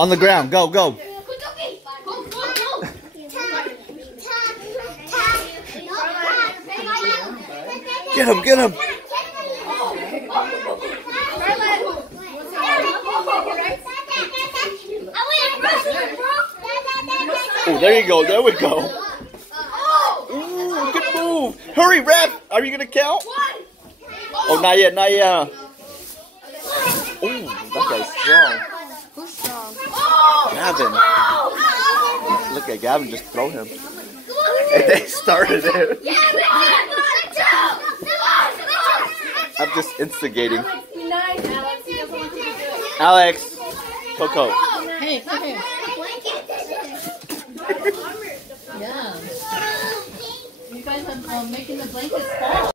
On the ground. Go, go. Get him, get him. Oh, there you go. There we go. Ooh, good move. Hurry, Ref. Are you going to count? Oh, not yet, not yet. Ooh, that guy's strong. Who's strong? Gavin. Look at Gavin just throw him. And they started it. I'm just instigating. Alex. Coco. Hey, come here. Yeah. You guys are making the blankets fall.